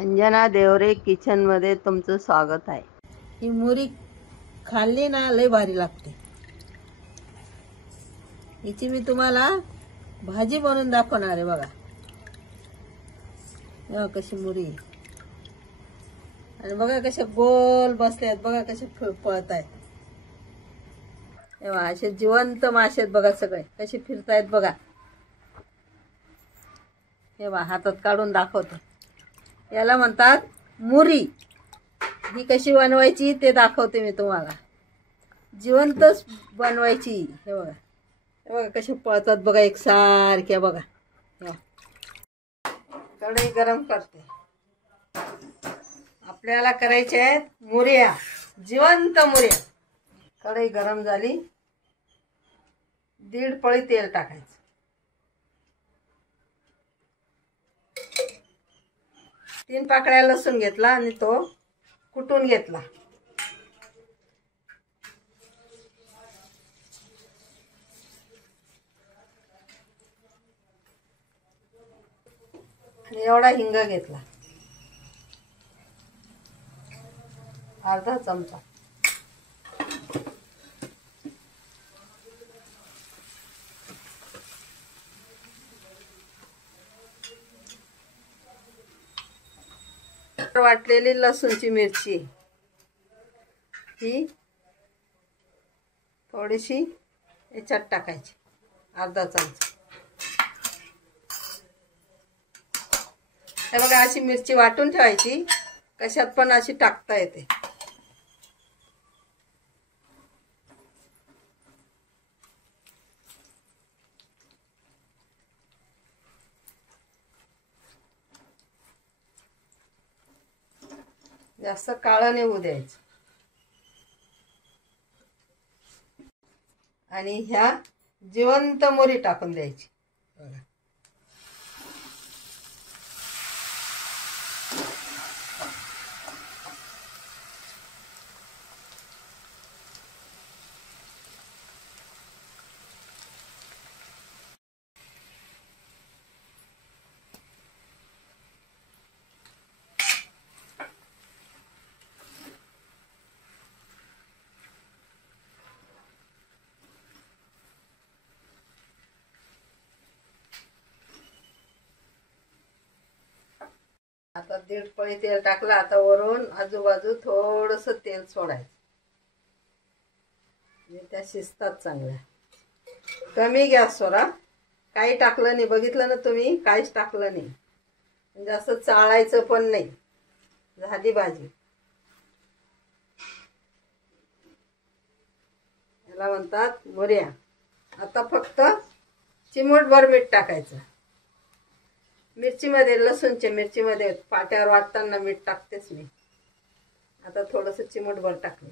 Anjana Deore kitchen मध्ये तुमचं स्वागत आहे। ही मुरी खाल्ली ना लय भारी लागते। हिची मी तुम्हाला भाजी बनवून दाखवणार आहे बघा। बघा कशी मुरी आणि बघा कशा गोल बसल्यात, बघा कशा पळत आहेत। तेव्हा असे जिवंत मासे आहेत बघा, सगळे कसे फिरतायत बघा। तेव्हा हातात काढून दाखवतो। याला म्हणतात मुरी। ही कशी बनवायची ते दाखवते मी तुम्हाला। जिवंतच बनवायची। हे बघा, हे बघा कसे पळतात बघा एकसारख्या बघा। कढई गरम करते। आपल्याला करायचे आहेत मुर्या, जिवंत मुर्या। कढई गरम झाली, 1.5 पळी तेल टाकायचं। 3 पाकळ्या लसूण घेतला आणि तो कुटून घेतला। आणि एवढा हिंग घेतला, अर्धा चमचा। वाटलेली लसूणची मिरची ही थोडीशी याच्यात टाकायची, अर्धा चमचा। हे बघा अशी मिरची वाटून ठेवायची, कशात पण अशी टाकता येते। जास्त काळं नाही होऊ द्यायचं। आणि ह्या जिवंत मुरी टाकून द्यायची बघा। आता 1.5 पळी तेल टाकलं। आता वरून आजूबाजू थोडस तेल सोडायचं, म्हणजे त्या शिजतात चांगल्या। कमी गॅसवर हा, काही टाकलं नाही, बघितलं ना तुम्ही, काहीच टाकलं नाही। म्हणजे असं चाळायचं पण नाही, झाली भाजी। याला म्हणतात मुर्या। आता फक्त चिमूटभर मीठ टाकायचं। मिरचीमध्ये, लसूणच्या मिरचीमध्ये पाट्यावर वाटताना मीठ टाकतेच मी। आता थोडंसं चिमूटभर टाकलं।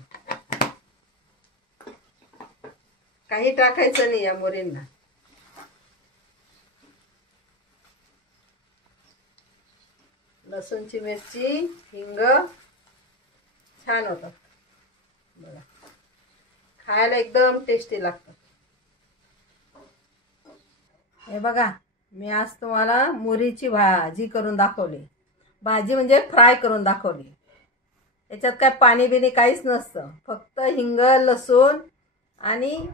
काही टाकायचं नाही या मुरींना। लसूणची मिरची, हिंग छान होतात बघा, खायला एकदम टेस्टी लागतात। हे बघा, मी आज तुम्हाला मुरीची भाजी करून दाखवली। भाजी म्हणजे फ्राय करून दाखवली। याच्यात काय पाणी बिणी काहीच नसतं, फक्त हिंग, लसूण आणि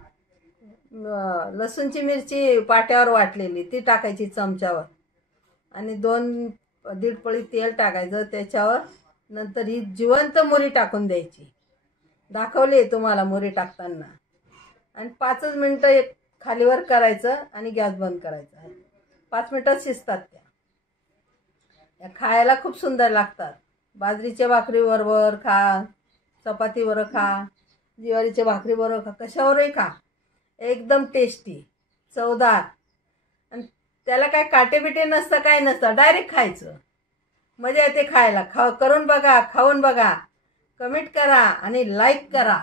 लसूणची मिरची पाट्यावर वाटलेली ती टाकायची चमच्यावर, आणि 1.5 पळी तेल टाकायचं त्याच्यावर। नंतर ही जिवंत मुरी टाकून द्यायची। दाखवली तुम्हाला मुरी टाकताना। आणि 5 मिनिटं एक खालीवर करायचं आणि गॅस बंद करायचा। 5 मिनिटात शिजतात त्या खायला खूप सुंदर लागतात। बाजरीच्या भाकरी बरोबर खा, चपाती बरोबर खा, ज्वारीच्या भाकरी बरोबर खा, कशावरही खा, एकदम टेस्टी, चवदार। आणि त्याला काय काटे बिटे नसतं, काय नसतं, डायरेक्ट खायचं, मजा येते खायला। करून बघा, खाऊन बघा, कमेंट करा आणि लाईक करा।